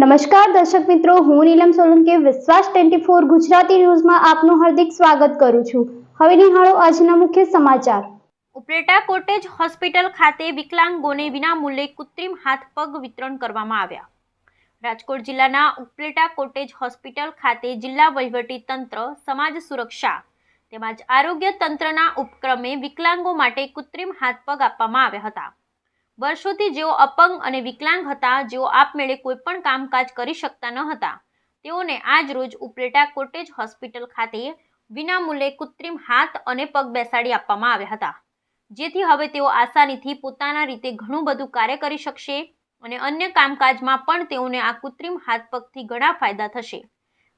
નમસ્કાર દર્શક મિત્રો, હું નીલમ સોલંકી, વિશ્વાસ ટ્વેન્ટી ફોર ગુજરાતી ન્યૂઝમાં આપનું હાર્દિક સ્વાગત કરું છું. હવે નિહાળો આજના મુખ્ય સમાચાર. ઉપલેટા કોટેજ હોસ્પિટલ ખાતે વિકલાંગોને વિનામૂલ્યે કૃત્રિમ હાથ પગ વિતરણ કરવામાં આવ્યા. રાજકોટ જિલ્લાના ઉપલેટા કોટેજ હોસ્પિટલ ખાતે જિલ્લા વહીવટી તંત્ર, સમાજ સુરક્ષા તેમજ આરોગ્ય તંત્રના ઉપક્રમે વિકલાંગો માટે કૃત્રિમ હાથ પગ આપવામાં આવ્યા હતા. વર્ષોથી જેઓ અપંગ અને વિકલાંગ હતા, જેઓ આપમેળે કોઈ પણ કામકાજ કરી શકતા ન હતા. તેઓને આજ રોજ ઉપલેટા કોટેજ હોસ્પિટલ ખાતે વિનામૂલ્યે કૃત્રિમ હાથ અને પગ બેસાડી આપવામાં આવ્યા હતા. જેથી હવે તેઓ આસાનીથી પોતાના રીતે ઘણું બધું કાર્ય કરી શકશે અને અન્ય કામકાજમાં પણ તેઓને આ કૃત્રિમ હાથ પગથી ઘણા ફાયદા થશે.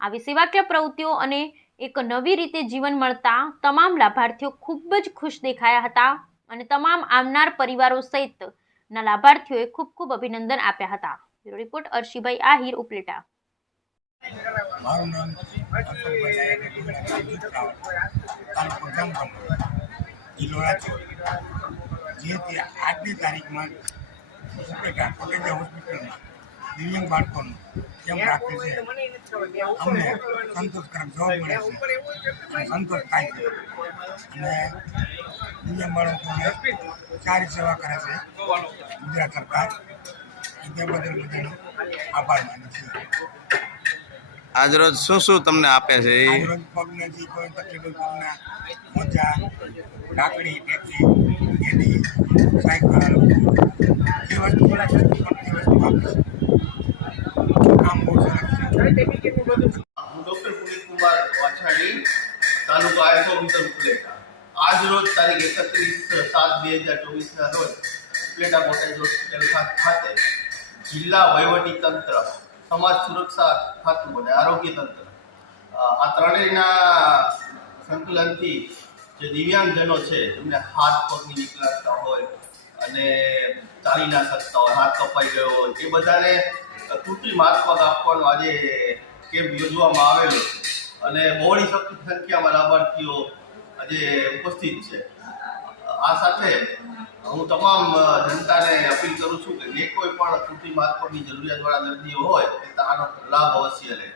આવી સેવાકીય પ્રવૃત્તિઓ અને એક નવી રીતે જીવન મળતા તમામ લાભાર્થીઓ ખૂબ જ ખુશ દેખાયા હતા અને તમામ આવનાર પરિવારો સહિત ના લાભાર્થીઓએ ખૂબ ખૂબ અભિનંદન આપ્યા હતા. બ્યુરો રિપોર્ટ અર્શીભાઈ આહિર, ઉપલેટા. આજની તારીખમાં કોલેજ હોસ્પિટલમાં દિવ્યાંગ બાળકોનું કેમ રાખે છે? અમને સંતોષકારક જવાબ મળે છે. સંતોષ થાય છે. અને દિવ્યાંગ બાળકોને સારી સેવા કરે છે. ગુજરાત સરકાર. તે બદલ બધાનો આભાર માનું છું. આજરોજ શું શું તમને આપે છે? એ આજરોજ પગને જે કોઈ તકલીફ હોય પગના મોજા લાકડી ટેકી એની સાયકલ જે વસ્તુ બોલાશે તે વસ્તુ આપે છે. કામ બહુ સરસ છે. હું ડૉક્ટર પુનિત કુમાર વાછાડી તાલુકા આયસો વિતર ઉપલેટા આજ રોજ તારીખ એકત્રીસ સાત બે હજાર ચોવીસના રોજ ઉપલેટા કોટેજ હોસ્પિટલ ખાતે જિલ્લા વહીવટી તંત્ર, સમાજ સુરક્ષા ખાતું અને આરોગ્ય તંત્ર આ ત્રણેયના સંકલનથી જે દિવ્યાંગજનો છે, એમને હાથ પગની વિકલાંગતા હોય અને ચાલી ના શકતા હોય હાથ કપાઈ ગયો હોય, એ બધાને કૃત્રિમ હાથ પગ આપવાનો આજે કેમ્પ યોજવામાં આવેલો અને બહોળી શક્તિ સંખ્યામાં લાભાર્થીઓ આજે ઉપસ્થિત છે. આ સાથે હું તમામ જનતાને અપીલ કરું છું કે જે કોઈ પણ કૃત્રિમ હાથ જરૂરિયાતવાળા દર્દીઓ હોય તે આનો લાભ અવશ્ય લે.